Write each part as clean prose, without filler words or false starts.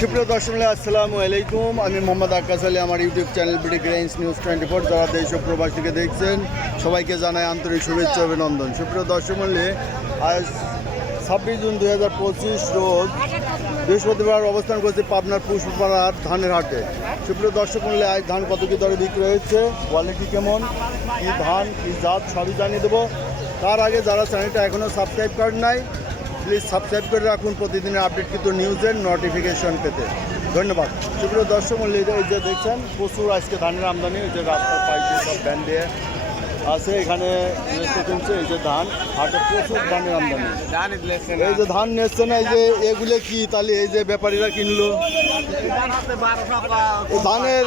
সুপ্রিয় দর্শক আসসালামু আলাইকুম। আমি মোহাম্মদ আকাশ আলী, আমার YouTube channel BD grains news 24 যারা দেশ ও প্রবাস থেকে দেখছেন সবাইকে জানাই আন্তরিক শুভেচ্ছা অভিনন্দন। সুপ্রিয় দর্শক মূল্যে আজ 26 জুন 2025 রোজ বৃহস্পতিবার অবস্থান করছে পাবনার পুষ্পপাড়ার ধানের হাটে। সুপ্রিয় দর্শক মূল্যে আজ ধান কত কী দরে বিক্রি হয়েছে, কোয়ালিটি কেমন, কী ধান কী জাত সবই জানিয়ে দেবো। তার আগে যারা চ্যানেলটা এখনও সাবস্ক্রাইব করেন নাই প্লিজ সাবস্ক্রাইব করে রাখুন প্রতিদিনের আপডেটকৃত নিউজের নোটিফিকেশন পেতে। ধন্যবাদ। সুপ্রিয় দর্শক মূল্য এই যে দেখছেন প্রচুর আজকে ধানের আমদানি, এই যে রাস্তার পাইপে সব ব্যান্ড দিয়ে আছে, এখানে কিনছে এই যে ধান হাটে প্রচুর ধানের আমদানি। এই যে ধান নিচ্ছে না, এই যে এগুলো কি তাহলে এই যে ব্যাপারীরা কিনলো ধানের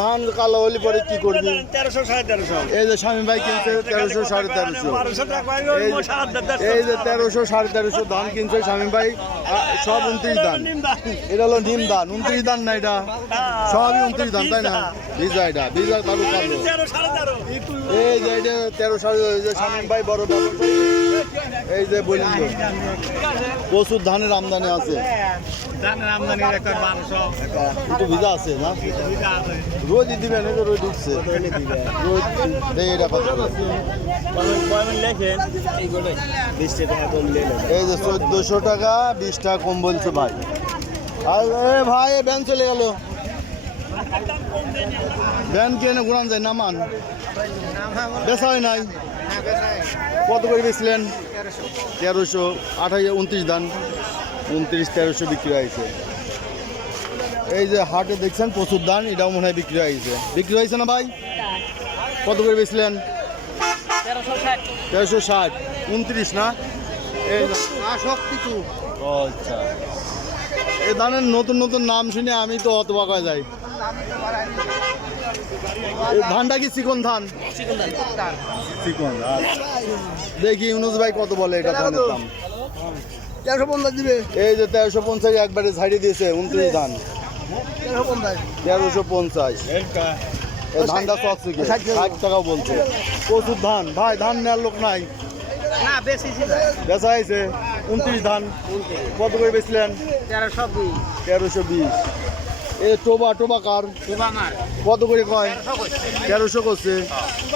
ধান কালো হলে পরে কি করবি? 1300 1350 এই যে স্বামী ভাই কিনছে 1300 1350, এই যে 1300 1350 ধান কিনছে স্বামী ভাই, সব 29 ধান। এটা হলো নিম ধান, 29 ধান না, এটা সবই 29 ধান, তাই না? ভিজা, এটা ভিজা কালো কালো। এই যে এটা 1300, এই যে স্বামী ভাই বড় ব্যবসায়ী, এই যে বলল প্রচুর ধানের আমদানি আছে। একটু ভিজা আছে না, রোজই দিবেন, এই যে রোজ দিচ্ছে রোজ। এটা কত? এই যে 1400 টাকা, 20 টাকা কম বলছে ভাই। আর ভাই ব্যান চলে গেল, ব্যান কেনে ঘুরান যায়, নামান বেচা হয় নাই। কত করে বেচলেন? 1300, 28, 29 ধান 29 1300 বিক্রি হয়েছে। এই যে হাটে দেখছেন প্রচুর ধান, এটাও মনে হয় বিক্রি হয়েছে। বিক্রি হয়েছে না ভাই? কত করে বেচলেন? 1360, 29 না? এই সব কিছু। আচ্ছা, এই ধানের নতুন নতুন নাম শুনে আমি তো অত বাঁকা যাই। ধানটা কি চিকন ধান? চিকন। দেখি ইউনুস ভাই কত বলে এটা ধানের দাম? 1350 দিবে। এই যে 1350 একবারে ছাড়িয়ে দিয়েছে 29 ধান, 1350। এই ধানটা 60 টাকাও বলছে। প্রচুর ধান ভাই, ধান নেওয়ার লোক নাই। বেচা হয়েছে 29 ধান। কত করে বেচলেন? 1320। এ টোবা টোবা কার কত করে কয়? 1300 করছে।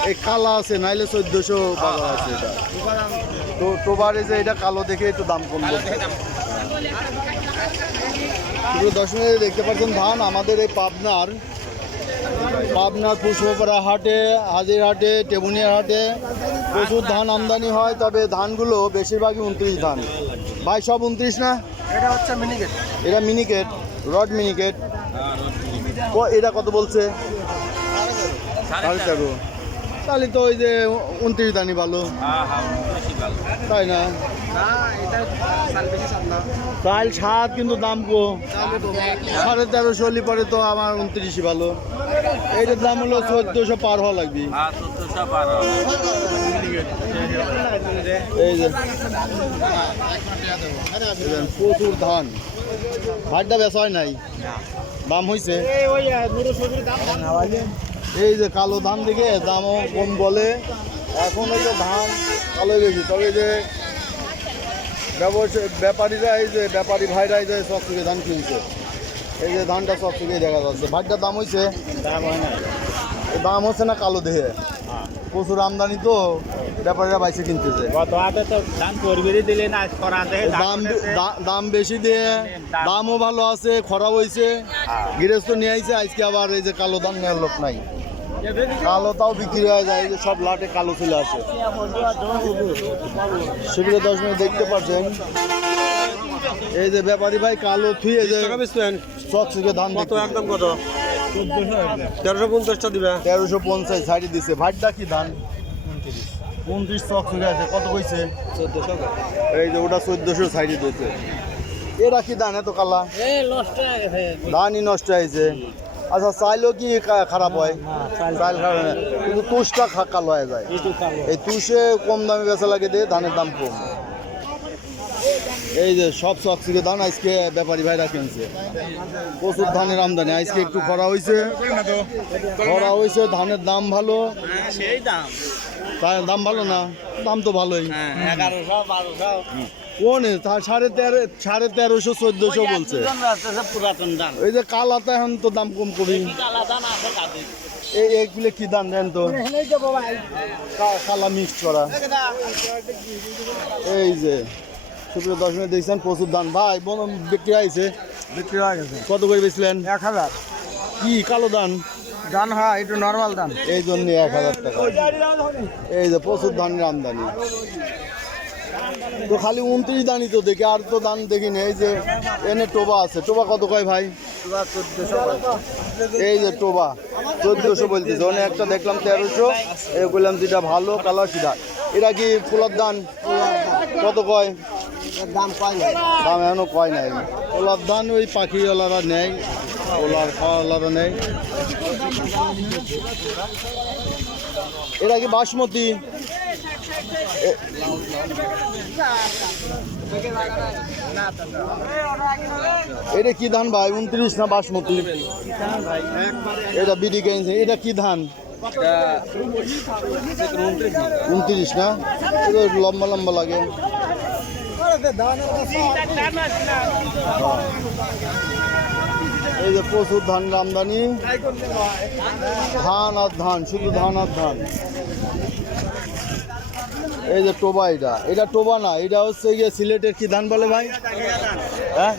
এই কালা আছে, নাইলে 1400 বাজার আছে। এটা তো টোবার, এই যে এটা কালো দেখে একটু দাম কম বলছে। 10 মিনিটে দেখতে পাচ্ছেন ধান আমাদের এই পাবনার পুষ্পপাড়া হাটে, হাজির হাটে, টেবুনিয়া হাটে প্রচুর ধান আমদানি হয়। তবে ধানগুলো বেশিরভাগই 29 ধান। ভাই সব 29 না? এটা হচ্ছে মিনিকেট। এটা মিনিকেট, রড মিনিকেট। এটা কত বলছে? 13.5। তাহলে তো ওই যে 29 ধানই ভালো, তাই না? চাল 7 কিন্তু দাম কো 1350 হলে পরে তো আমার 29ই ভালো। এইটার দাম হলো 1400 পার হওয়া লাগবে। এই যে প্রচুর ধান, ভাতটা বেচা হয় নাই, দাম হয়েছে। এই যে কালো ধান দিকে দামও কম বলে। এখন এই যে ধান কালো বেশি, তবে যে ব্যাপারীরা, এই যে ব্যাপারী ভাইরা এই যে সব থেকে ধান কিনছে, এই যে ধানটা সব থেকে দেখা যাচ্ছে। ভাতটার দাম হয়েছে, দাম হচ্ছে না কালো দেহে, প্রচুর আমদানি তো ব্যাপারীরা বাইসে কিনতেছে। দাম বেশি দিয়ে, দামও ভালো আছে, খরা হয়েছে, গৃহস্থ নিয়ে আইছে। আজকে আবার এই যে কালো ধান নেওয়ার লোক নাই, কালো তাও বিক্রি হয়ে যায়। এই যে সব লাটে কালো চলে আসে। সেগুলো 10 মিনিট দেখতে পাচ্ছেন। এই যে ব্যাপারী ভাই কালো থুয়ে যে চকচকে ধান একদম কত? 1350টা দিবে। 1350 ছাড়ি দিছে। ভাতটা কি ধান? 29 চকচকে আছে। কত কইছে? 1400। এই যে ওটা 1400 ছাড়ি দিয়েছে। এরা কি ধান এত কালা? ধানই নষ্ট হয়েছে। আচ্ছা, চাইলেও কি খারাপ হয়? চাইল খারাপ হয় না, কিন্তু তুষটা কালো হয়ে যায়। এই তুষে কম দামে বেচা লাগে দিয়ে ধানের দাম কম। এই যে সব চকচকে ধান আজকে ব্যাপারী ভাইরা কিনছে। প্রচুর ধানের আমদানি। আজকে একটু খরা হয়েছে, ধানের দাম ভালো। দাম ভালো না? দাম তো ভালোই। কোন তার 1350 1400 বলছে। পুরাতন ধান ওই যে কালাটা এখন তো দাম কম করি। কালা ধান আছে কাদের এইগুলো কি দাম দেন তো? কালা মিক্স করা। এই যে সুপ্রিয় দর্শক দেখছেন প্রচুর ধান ভাই বিক্রি হয়েছে। বিক্রি হয়ে গেছে কত করে বেচলেন? 1000 কি কালো ধান? ধান হয় একটু নর্মাল ধান। এই জন্য 1000 টাকা। এই যে প্রচুর ধানের আমদানি। তো খালি 29 দানই তো দেখি, আর তো দান দেখিনি। এই যে এনে টোবা আছে, টোবা কত কয় ভাই? এই যে টোবা 1400 বলতেছে। ওখানে একটা দেখলাম 1300, এই বললাম যেটা ভালো কালার সেটা। এরা কি পোলার ধান কত কয়? দাম কয় না দাম এখনো কয় নাই। পোলার ধান ওই পাখিওয়ালারা নেয়, পোলার খাওয়ালারা নেয়। এরা কি বাসমতি? এটা কি ধান ভাই? 29 না বাসমতি? এটা বিডি কিনছে। এটা কি ধান? 29 না? এটা লম্বা লম্বা লাগে। এই যে প্রচুর ধানের আমদানি। ধান আর ধান, শুধু ধান আর ধান। এই যে টোবা, এটা টোবা না, এটা হচ্ছে গিয়ে সিলেটের কি ধান বলে ভাই? হ্যাঁ,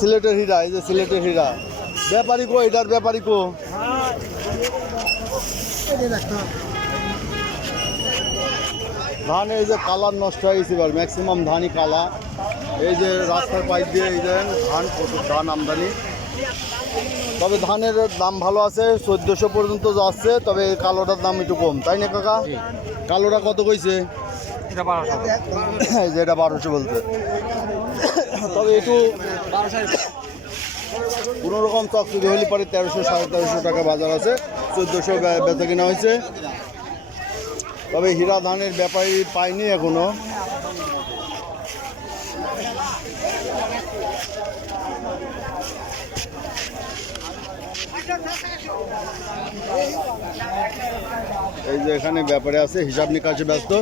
সিলেটের হীরা। এই যে সিলেটের হীরা। ব্যাপারী কো? এটার ব্যাপারী কো? ধান এই যে কালার নষ্ট হয়ে গেছে, এবার ম্যাক্সিমাম ধানই কালা। এই যে রাস্তার পাইপ দিয়ে এই যে ধান, প্রচুর ধান আমদানি। তবে ধানের দাম ভালো আছে, 1400 পর্যন্ত যাচ্ছে। তবে কালোটার দাম একটু কম, তাই না কাকা? কালোটা কত কইছে? যে এটা 1200 বলতে। তবে একটু কোনো রকম চকচকে হলে পরে 1300 1350 টাকা বাজার আছে। 1400 বেচা কিনা হয়েছে। তবে হীরা ধানের ব্যাপারী পাইনি এখনো। এই যে এখানে ব্যাপারে আছে, হিসাব নিকাশে ব্যস্ত।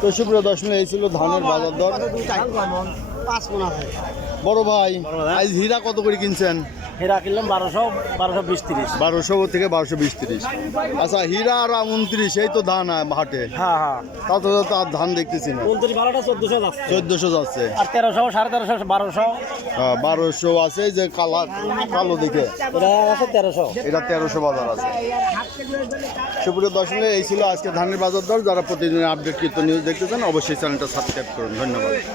তো সুপ্রিয় দর্শক, এই ছিল ধানের বাজার দর। বড় ভাই আজ হীরা কত করে কিনছেন? হেরা কিনলাম 1200 1220 1200 থেকে 1220-30। আচ্ছা, হীরা আর 29, এই তো ধান হাটে। হ্যাঁ হ্যাঁ তা তো আর ধান দেখতেছি না। 29 12টা 1400 যাচ্ছে 1400 যাচ্ছে। আর 1300 1350 1200 হ্যাঁ, 1200 আছে। যে কালো দেখে এটা আছে 1300। এটা 1300 বাজার আছে। সুপ্রিয় দর্শক, এই ছিল আজকে ধানের বাজার দর। যারা প্রতিদিন আপডেট কৃত নিউজ দেখতেছেন অবশ্যই চ্যানেলটা সাবস্ক্রাইব করুন। ধন্যবাদ।